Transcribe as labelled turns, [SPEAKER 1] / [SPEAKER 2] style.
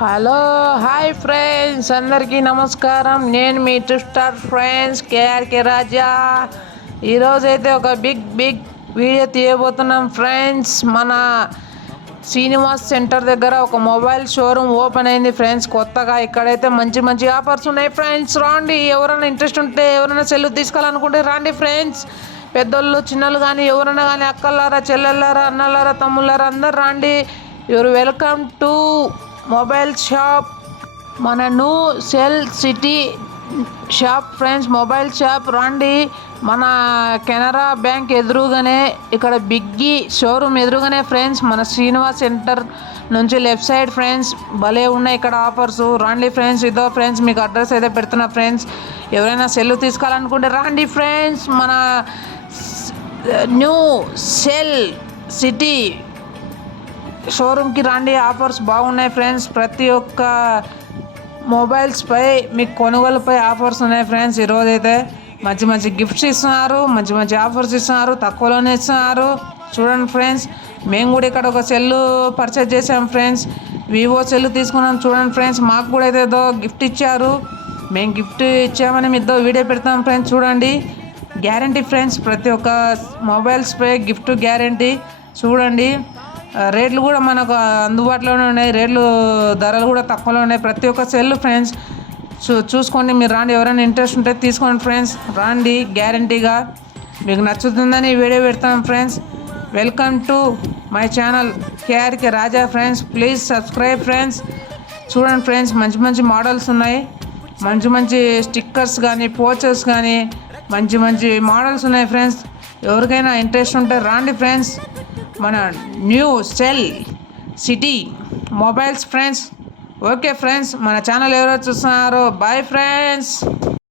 [SPEAKER 1] Hello hi friends అందరికీ నమస్కారం. నేను మీ స్టార్ ఫ్రెండ్స్ కేఆర్కే రాజా. ఈరోజైతే ఒక బిగ్ బిగ్ వీడియో తీయబోతున్నాం ఫ్రెండ్స్. మన శ్రీనివాస్ సెంటర్ దగ్గర ఒక మొబైల్ షోరూమ్ ఓపెన్ అయింది ఫ్రెండ్స్. కొత్తగా ఇక్కడైతే మంచి మంచి ఆఫర్స్ ఉన్నాయి ఫ్రెండ్స్. రాండి ఎవరైనా ఇంట్రెస్ట్ ఉంటే ఎవరైనా సెల్ తీసుకోవాలనుకుంటే రాండి ఫ్రెండ్స్. పెద్దోళ్ళు చిన్నలు కానీ ఎవరైనా కానీ అక్కలారా చెల్లెళ్ళారా అన్నలారా తమ్ముళ్ళారా అందరు రాండి. Your welcome to mobile shop మన new cell city shop friends mobile shop రండి. మన కెనరా బ్యాంక్ ఎదురుగానే ఇక్కడ బిగ్గి షోరూమ్ ఎదురుగానే ఫ్రెండ్స్ మన శ్రీనివాస్ సెంటర్ నుంచి లెఫ్ట్ సైడ్ ఫ్రెండ్స్ భలే ఉన్నాయి ఇక్కడ ఆఫర్స్. రండి ఫ్రెండ్స్ ఇదో ఫ్రెండ్స్ మీకు అడ్రస్ అయితే పెడుతున్నా ఫ్రెండ్స్. ఎవరైనా సెల్ తీసుకోవాలనుకుంటే రండి ఫ్రెండ్స్ మన న్యూ సెల్ సిటీ షోరూమ్కి రండి ఆఫర్స్ బాగున్నాయి ఫ్రెండ్స్. ప్రతి ఒక్క మొబైల్స్పై మీకు కొనుగోలుపై ఆఫర్స్ ఉన్నాయి ఫ్రెండ్స్. ఈరోజు అయితే మంచి మంచి గిఫ్ట్స్ ఇస్తున్నారు మంచి మంచి ఆఫర్స్ ఇస్తున్నారు తక్కువలోనే ఇస్తున్నారు. చూడండి ఫ్రెండ్స్ మేము కూడా ఇక్కడ ఒక సెల్లు పర్చేజ్ చేసాం ఫ్రెండ్స్. వివో సెల్ తీసుకున్నాం చూడండి ఫ్రెండ్స్. మాకు కూడా అయితే ఏదో గిఫ్ట్ ఇచ్చారు. మేము గిఫ్ట్ ఇచ్చామని మీతో వీడియో పెడతాం ఫ్రెండ్స్ చూడండి. గ్యారంటీ ఫ్రెండ్స్ ప్రతి ఒక్క మొబైల్స్పై గిఫ్ట్ గ్యారంటీ చూడండి. రేట్లు కూడా మనకు అందుబాటులోనే ఉన్నాయి. రేట్లు ధరలు కూడా తక్కువలో ఉన్నాయి. ప్రతి ఒక్క సెల్ ఫ్రెండ్స్ చూ చూసుకోండి. మీరు రాండి. ఎవరైనా ఇంట్రెస్ట్ ఉంటే తీసుకోండి ఫ్రెండ్స్. రాండి. గ్యారంటీగా మీకు నచ్చుతుందని వీడియో పెడతాం friends. Welcome to my channel KRK Raja friends. Please subscribe friends. చూడండి ఫ్రెండ్స్ మంచి మంచి మోడల్స్ ఉన్నాయి. మంచి మంచి స్టిక్కర్స్ కానీ పోచర్స్ కానీ మంచి మంచి మోడల్స్ ఉన్నాయి ఫ్రెండ్స్. ఎవరికైనా ఇంట్రెస్ట్ ఉంటే రాండి ఫ్రెండ్స్. మన new cell city. Mobiles friends okay friends మన ఛానల్ ఎవరో చూస్తున్నారో. Bye friends